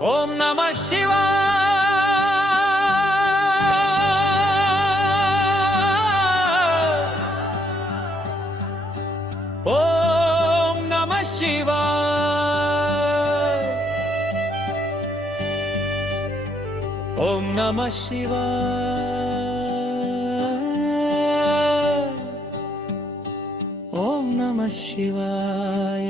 ఓం నమః శివాయ. ఓం నమః శివాయ. ఓం నమః శివాయ. ఓం నమః శివాయ.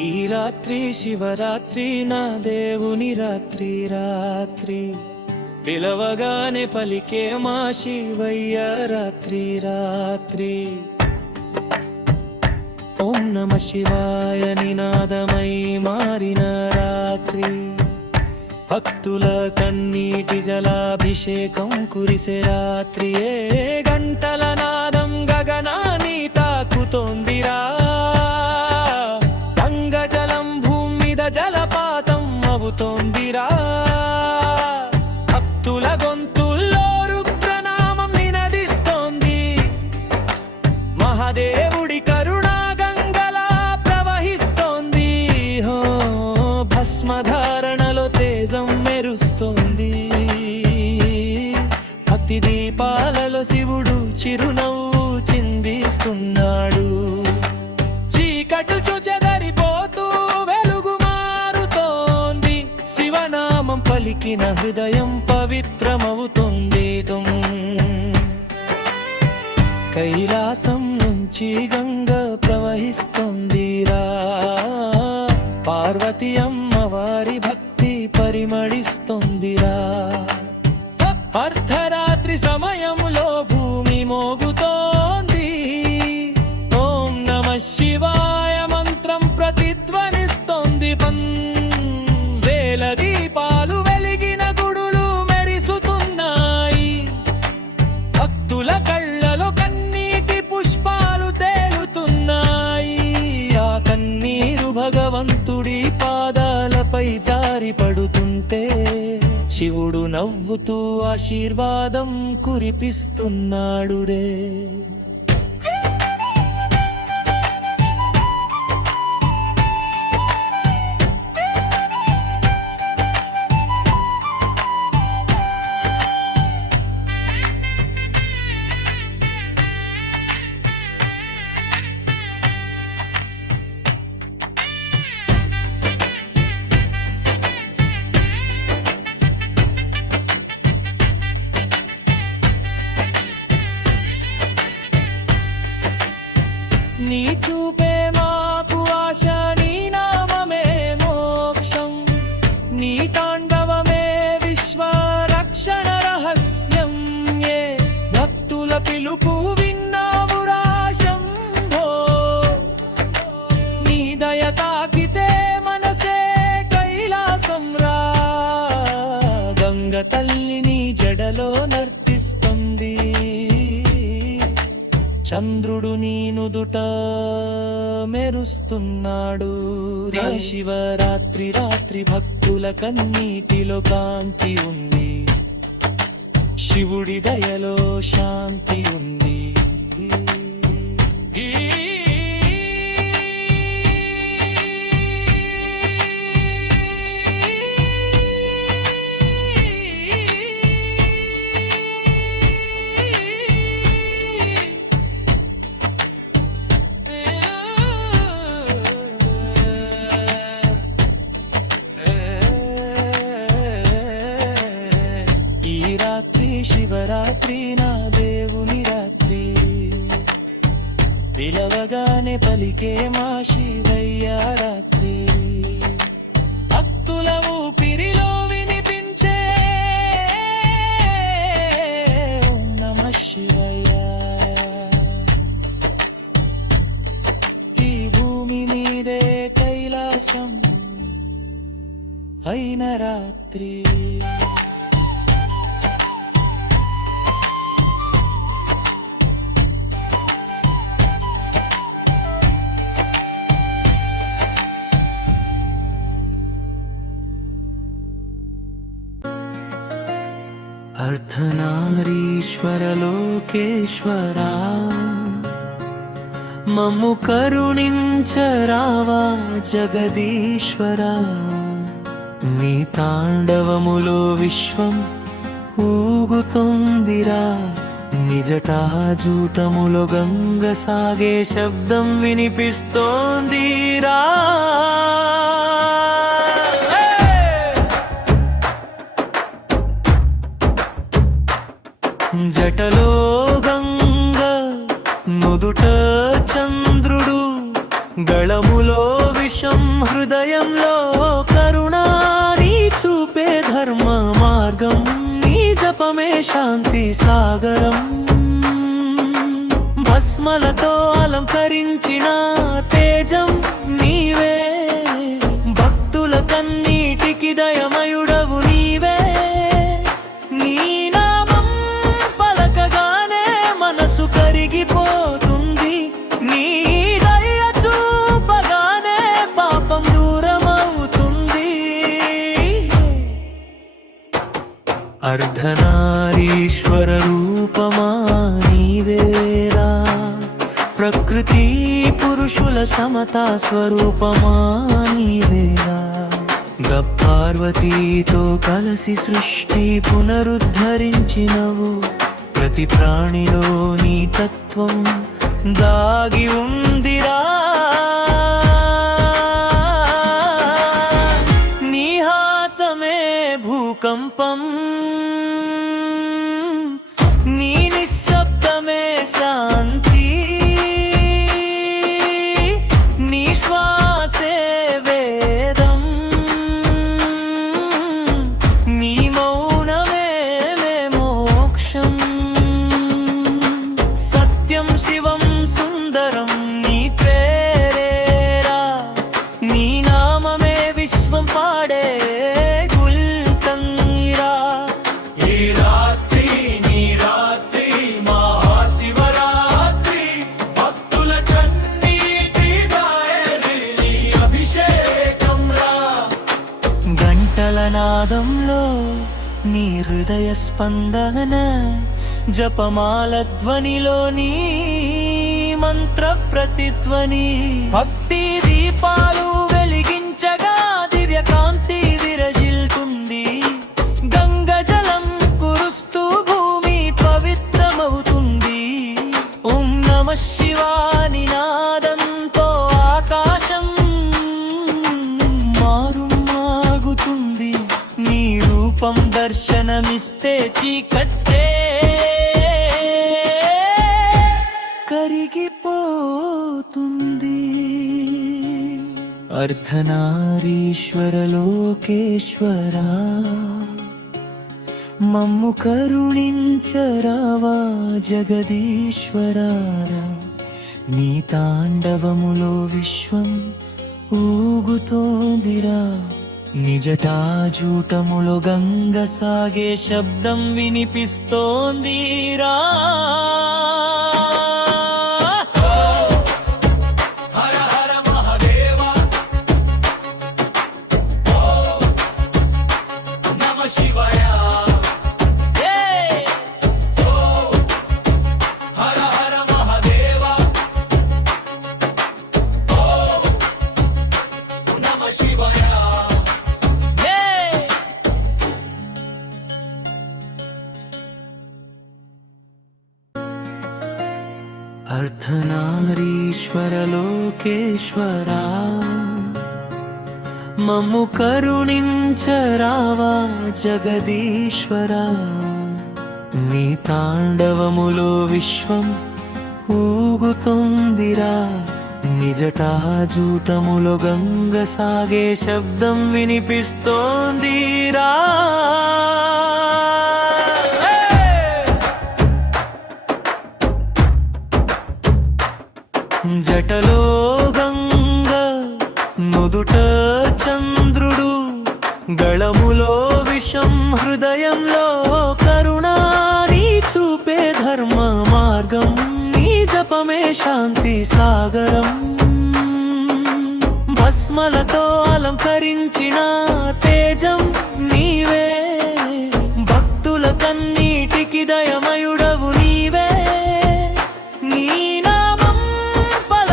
ఈ రాత్రి శివరాత్రి, నా దేవుని రాత్రి రాత్రి, పిలవగానే పలికే మా శివయ్య రాత్రి రాత్రి. ఓం నమ శివాయ నినాదమై మారిన రాత్రి, భక్తుల కన్నీటి జలాభిషేకం కురిసే రాత్రి. ఏ గంటల నాదం గగనాన్ని తాకుతోందిరా, గంగజలం భూమి మీద జలపాతం అవుతోందిరా. భక్తుల గొంతుల్లో రుద్రనామం నినదిస్తోంది, మహాదేవుడి కరుణా గంగలా ప్రవహిస్తోంది. హో భస్మధారణలో తేజం మెరుస్తోంది, భక్తి దీపాలలో శివుడు చిరునవ్వు చిందిస్తున్నాడు. చీకట్లు చెదరిపోతూ వెలుగు మారుతోంది, శివనామం పలికిన హృదయం పవిత్రమవుతుంది. కైలాసం నుంచి గంగ ప్రవహిస్తోందిరా, పార్వతి అమ్మవారి భక్తి పరిమళిస్తోందిరా. అర్ధరాత్రి సమయంలో భూమి మోగుతోంది, ఓం నమః శివాయ మంత్రం ప్రతిధ్వనిస్తోంది. వేల దీపాలు వెలిగిన గుడులు మెరిసుతున్నాయి, భక్తుల కళ్ళలో కన్నీటి పుష్పాలు తేలుతున్నాయి. ఆ కన్నీరు భగవంతుడి పాదాలపై జారి పడుతుంటే, శివుడు నవ్వుతూ ఆశీర్వాదం కురిపిస్తున్నాడు రే. నీ చూపే మాకు ఆశ, నీ నామమే మోక్షం, నీ తాండవమే విశ్వ రక్షణ రహస్యం. ఏ భక్తుల పిలుపు విన్నావురా శంభో, నీ దయ తాకితే మనసే కైలాసం రా. గంగ తల్లిని జడలో నర్తిస్తుంది, చంద్రుడు నీ నుదుట మెరుస్తున్నాడు. శివరాత్రి రాత్రి భక్తుల కన్నీటిలో కాంతి ఉంది, శివుడి దయలో శాంతి ఉంది. శివరాత్రి నా దేవుని రాత్రి, పిలవగానే పలికే మా శివయ్య రాత్రి. భక్తుల ఊపిరిలో వినిపించే ఓం నమః శివాయ. ఈ భూమి మీదే కైలాసం అయిన రాత్రి. अर्धनारीश्वर लोकेश्वरा, మమ్ము కరుణించరావా జగదీశ్వరా, నీ తాండవములో విశ్వం ఊగుతోందిరా, నిజటాజూటములో గంగ సాగే శబ్దం వినిపిస్తోందిరా. జటలో గంగ నుదుట చంద్రుడు, గళములో విషం హృదయంలో కరుణా, నీ చూపే ధర్మ మార్గం, నీ జపమే శాంతి సాగరం. భస్మలతో అలంకరించిన తేజం నీవే, భక్తుల కన్నీటికి దయమయుడవు నీవే. నీ నామం పలకగానే మనసు కరిగిపోతుంది, నీ దయ చూపగానే పాపం దూరమవుతుంది. అర్ధనారీశ్వర రూపమా నీవేరా, ప్రకృతి పురుషుల సమతా స్వరూపమా నీవేరా. పార్వతీతో కలసి సృష్టి పునరుద్ధరించినవు, ప్రతి ప్రాణిలో నీ తత్వం దాగి ఉందిరా. నీ హాసమే భూకంపం, నీ నిశ్శబ్దమే శాంతి, నీ శ్వాసే వేదం, నీ మౌనమే మోక్షం. సత్యం శివం సుందరం నీ పేరేరా, నీ నామమే విశ్వం పాడే గుల్తంగిరా. ఈ రాత్రి నీ రాత్రి మహాశివరాత్రి, భక్తుల కన్నీటి దాయని నీ అభిషేకం రా. గంటల నాదంలో నీ హృదయ స్పందన, జపమాల ధ్వనిలో నీ మంత్ర ప్రతిధ్వని. భక్తి దీపాలు వెలిగించగా దివ్య కాంతి విరజిల్తుంది, గంగ జలం కురుస్తూ భూమి పవిత్రమవుతుంది. ఓం నమః శివాని నాదంతో ఆకాశం మారుమాగుతుంది, నీ రూపం దర్శనమిస్తే చీకట్టే కరిగిపోతుంది. అర్ధనారీశ్వర లోకేశ్వరా, మమ్ము కరుణించరావా జగదీశ్వరా, నీ తాండవములో విశ్వం ఊగుతోందిరా, నిజటాజూటములో గంగ సాగే శబ్దం వినిపిస్తోందిరా. అర్ధనారీశ్వర లోకేశ్వరా, మమ్ము కరుణించరావా జగదీశ్వరా, నీ తాండవములో విశ్వం ఊగుతోందిరా, నిజటాజూటములో గంగ సాగే శబ్దం వినిపిస్తోందిరా. జటలో గంగ నుదుట చంద్రుడు, గళములో విషం హృదయంలో కరుణా, నీ చూపే ధర్మ మార్గం, నీ జపమే శాంతి సాగరం. భస్మలతో అలంకరించిన తేజం నీవే, భక్తుల కన్నీటికి దయమయుడవు నీవే. నీ నామం పల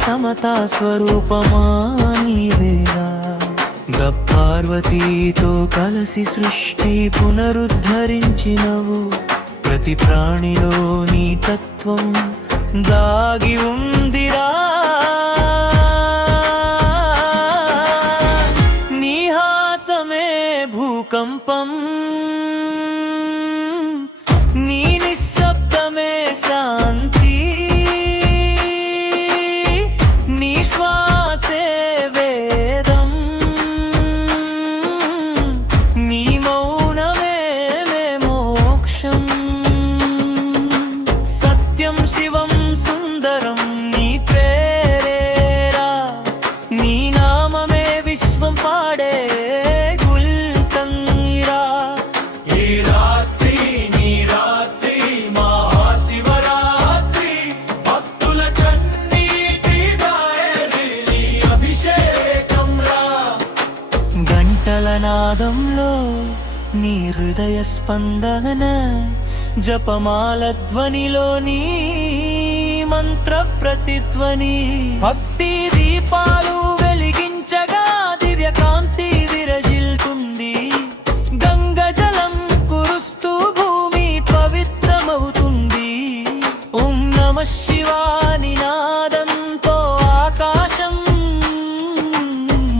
సమతా స్వరూపమా నీవేగా. పార్వతీతో కలసి సృష్టి పునరుద్ధరించినవు. ప్రతి ప్రాణిలో నీ తత్వం దాగి ఉందిరా. నీ హాసమే భూకంపం, నీ నిశ్శబ్దమే శాంతి, నీ శ్వాసే వేదం, నీ మౌనమే మోక్షం. సత్యం శివం సుందరం నీ పేరేరా. నీ నామమే విశ్వం పాడే గుల్తంగిరా. ఈ రాత్రి నీ రాత్రి మహాశివరాత్రి, భక్తుల కన్నీటి దాయని నీ అభిషేకం రా. గంటల నాదంలో నీ హృదయ స్పందన, జపమాల ధ్వనిలో నీ మంత్ర ప్రతిధ్వని. భక్తి దీపాలు వెలిగించగా దివ్య కాంతి విరజిల్తుంది. గంగ జలం కురుస్తూ భూమి పవిత్రమవుతుంది. ఓం నమః శివాయ నినాదంతో ఆకాశం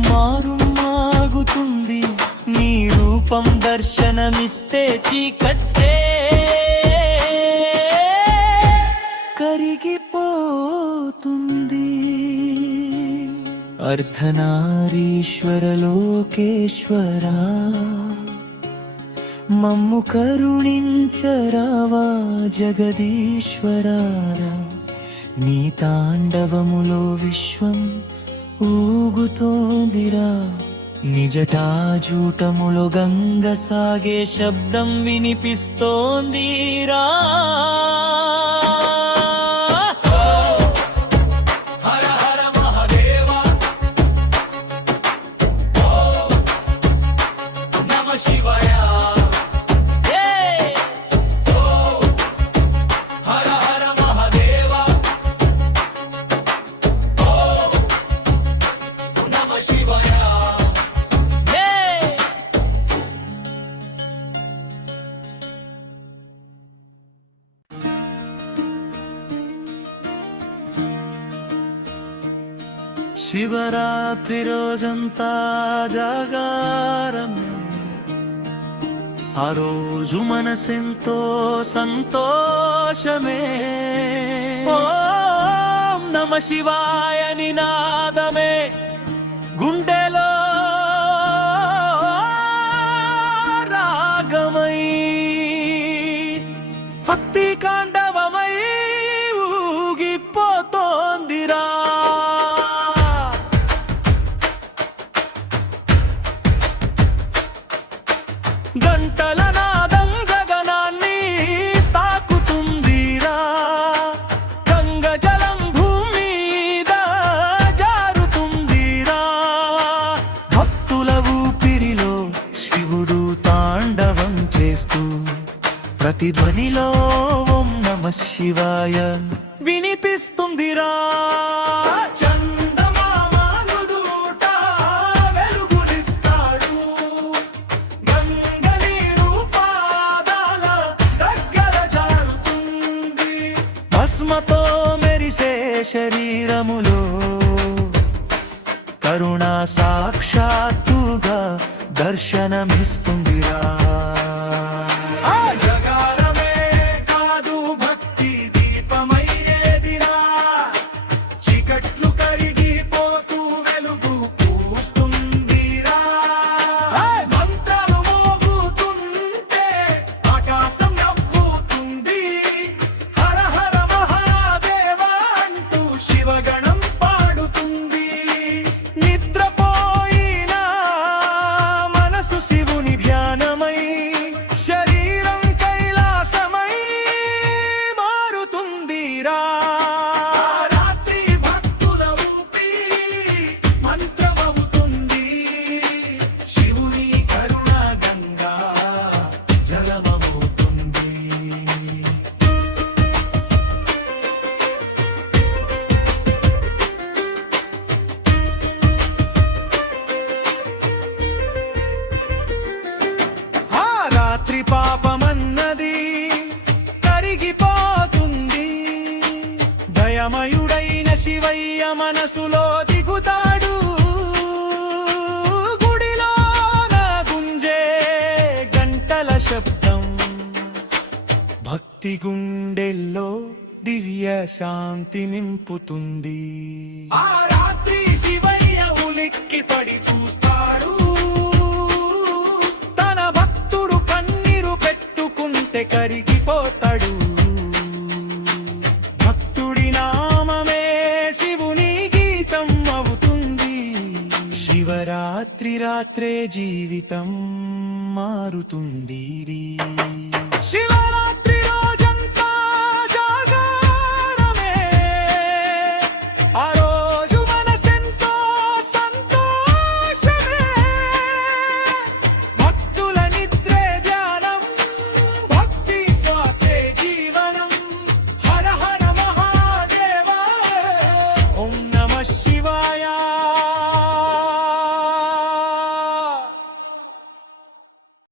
మారుమాగుతుంది. నీ రూపం దర్శనమిస్తే చీకట్టే కరిగిపోతుంది. అర్ధనారీశ్వర లోకేశ్వరా, మమ్ము కరుణించరావా జగదీశ్వరారా. నీ తాండవములో విశ్వం ఊగుతోందిరా. నిజటాజూటములో గంగ సాగే శబ్దం వినిపిస్తోందిరా. శివరాత్రి రోజంతా జాగారమే, ఆ రోజు మనసెంతో సంతోషమే. ఓం నమః శివాయ నినాదమే గుండెలో రాగమై, భక్తి కాండవమై ఊగిపోతోందిరా. గంటల నాదం గగనాన్ని తాకుతుందిరా. గంగ జలం భూమి మీద జారుతుందిరా. భక్తుల ఊపిరిలో శివుడు తాండవం చేస్తూ, ప్రతి ధ్వనిలో ఓం నమః శివాయ వినిపిస్తుందిరా. భస్మతో మెరిసే శరీరములో కరుణా సాక్షాత్తుగా దర్శనమిస్తుందిరా. ఆ జగారమే కాదు భక్తి దీపమయ్యేదిరా. చీకట్లు కరిగిపోతూ వెలుగు పూస్తుందిరా. మంత్రాలు మోగుతుంటే ఆకాశం నవ్వుతుంది. హర హర మహాదేవ అంటూ శివగణం పాడుతుంది. నిద్రపోయిన మనసు శివుని ధ్యానం మనసులో దిగుతాడు గుడిలోన గుంజే గంటల శబ్దం భక్తి గుండెల్లో దివ్య శాంతి నింపుతుంది ఆ రాత్రి శివయ్య ఉలిక్కి పడి చూస్తాడు తన భక్తుడు కన్నీరు పెట్టుకుంటే కరిగిపోతాడు భక్తుడి నామమే శివుని గీతం అవుతుంది శివరాత్రి రాత్రే జీవితం మారుతుంది శివరాత్రి